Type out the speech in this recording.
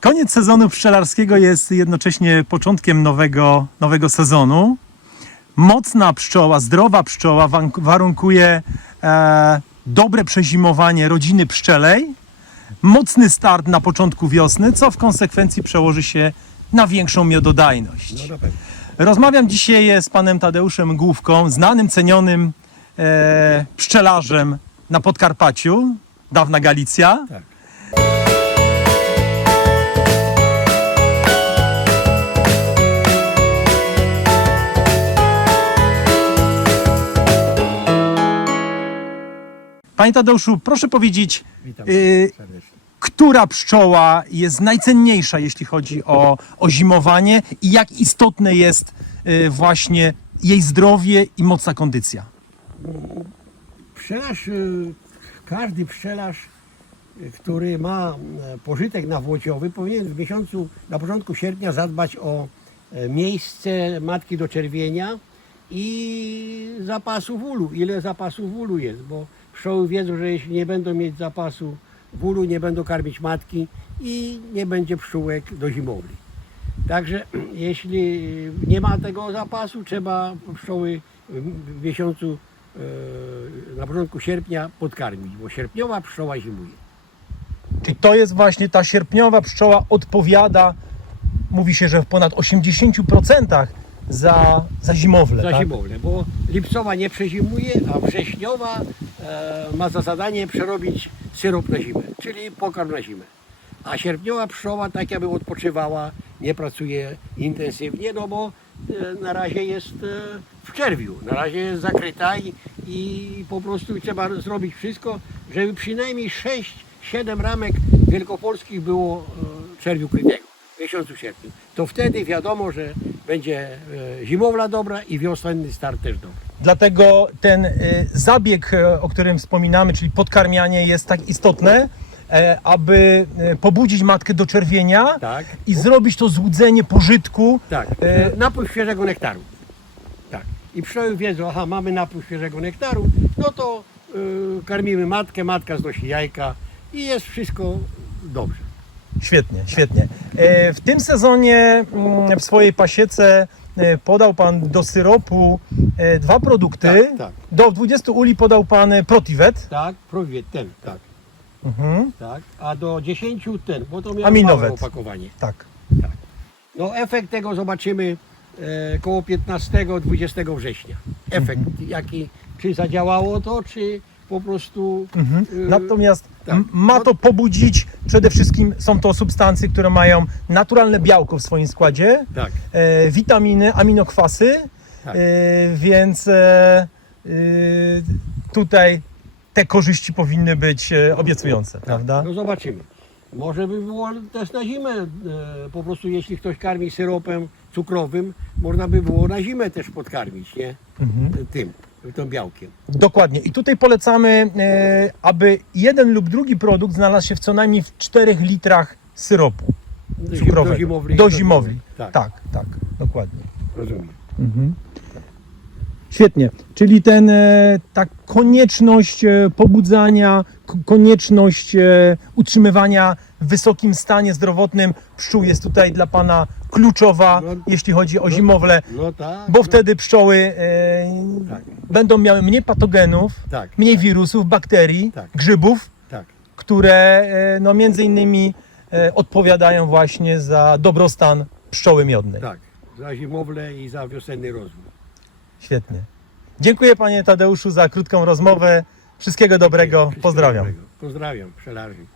Koniec sezonu pszczelarskiego jest jednocześnie początkiem nowego, nowego sezonu. Mocna pszczoła, zdrowa pszczoła warunkuje e, dobre przezimowanie rodziny pszczelej, mocny start na początku wiosny, co w konsekwencji przełoży się na większą miododajność. No. Rozmawiam dzisiaj z panem Tadeuszem Główką, znanym, cenionym e, pszczelarzem na Podkarpaciu, dawna Galicja. Tak. Panie Tadeuszu, proszę powiedzieć, y, która pszczoła jest najcenniejsza, jeśli chodzi o, o zimowanie i jak istotne jest y, właśnie jej zdrowie i mocna kondycja? Pszczelarz, y, każdy pszczelarz, y, który ma e, pożytek nawłociowy, powinien w miesiącu, na początku sierpnia zadbać o e, miejsce matki do czerwienia i zapasów ulu, ile zapasów ulu jest, bo pszczoły wiedzą, że jeśli nie będą mieć zapasu w ulu, nie będą karmić matki i nie będzie pszczółek do zimowli. Także jeśli nie ma tego zapasu, trzeba pszczoły w miesiącu, e, na początku sierpnia podkarmić, bo sierpniowa pszczoła zimuje. Czyli to jest właśnie ta sierpniowa pszczoła odpowiada, mówi się, że w ponad 80% za, za zimowle. Za tak? zimowle, bo lipcowa nie przezimuje, a wrześniowa ma za zadanie przerobić syrop na zimę, czyli pokarm na zimę. A sierpniowa pszczoła tak jakby odpoczywała, nie pracuje intensywnie, no bo e, na razie jest e, w czerwiu, na razie jest zakryta i, i po prostu trzeba zrobić wszystko, żeby przynajmniej 6-7 ramek wielkopolskich było e, czerwiu krytego w miesiącu sierpniu. To wtedy wiadomo, że będzie e, zimowla dobra i wiosenny start też dobry. Dlatego ten y, zabieg, e, o którym wspominamy, czyli podkarmianie, jest tak istotne, aby e, pobudzić matkę do czerwienia Tak. i zrobić to złudzenie pożytku. Tak, E, napływ świeżego nektaru. Tak. I pszczoły wiedzą, aha, mamy napływ świeżego nektaru, no to y, karmimy matkę, matka znosi jajka i jest wszystko dobrze. Świetnie, świetnie. E, W tym sezonie mm, w swojej pasiece podał Pan do syropu e, dwa produkty. Tak, tak. Do 20 uli podał Pan e, Protivet. Tak, prowiet ten, tak, Mhm, tak. A do 10 ten, bo to miało Aminowet. małe opakowanie. tak. No efekt tego zobaczymy e, koło 15-20 września. Efekt jaki, czy zadziałało to, czy po prostu... Mhm. y, Natomiast tak. ma to pobudzić, przede wszystkim są to substancje, które mają naturalne białko w swoim składzie, Tak, e, witaminy, aminokwasy, Tak. e, więc e, e, tutaj te korzyści powinny być e, obiecujące, prawda? no zobaczymy. Może by było też na zimę, e, po prostu jeśli ktoś karmi syropem cukrowym, można by było na zimę też podkarmić, nie? Mhm. Tym, tym białkiem. Dokładnie. I tutaj polecamy, e, aby jeden lub drugi produkt znalazł się w co najmniej w 4 litrach syropu cukrowego. do zimowli. Do zimowli. Tak, Tak, tak, dokładnie. rozumiem. Świetnie. Czyli ten, e, ta konieczność e, pobudzania, konieczność e, utrzymywania w wysokim stanie zdrowotnym pszczół jest tutaj dla Pana kluczowa, No, jeśli chodzi o no, zimowlę, No tak. bo no, wtedy pszczoły e, Tak. będą miały mniej patogenów, Tak, mniej wirusów, bakterii, Tak. grzybów, tak. które e, no, między innymi e, odpowiadają właśnie za dobrostan pszczoły miodnej. Tak, za zimowlę i za wiosenny rozwój. Świetnie. Dziękuję panie Tadeuszu za krótką rozmowę. Wszystkiego dobrego. Pozdrawiam. Pozdrawiam, pszczelarzy.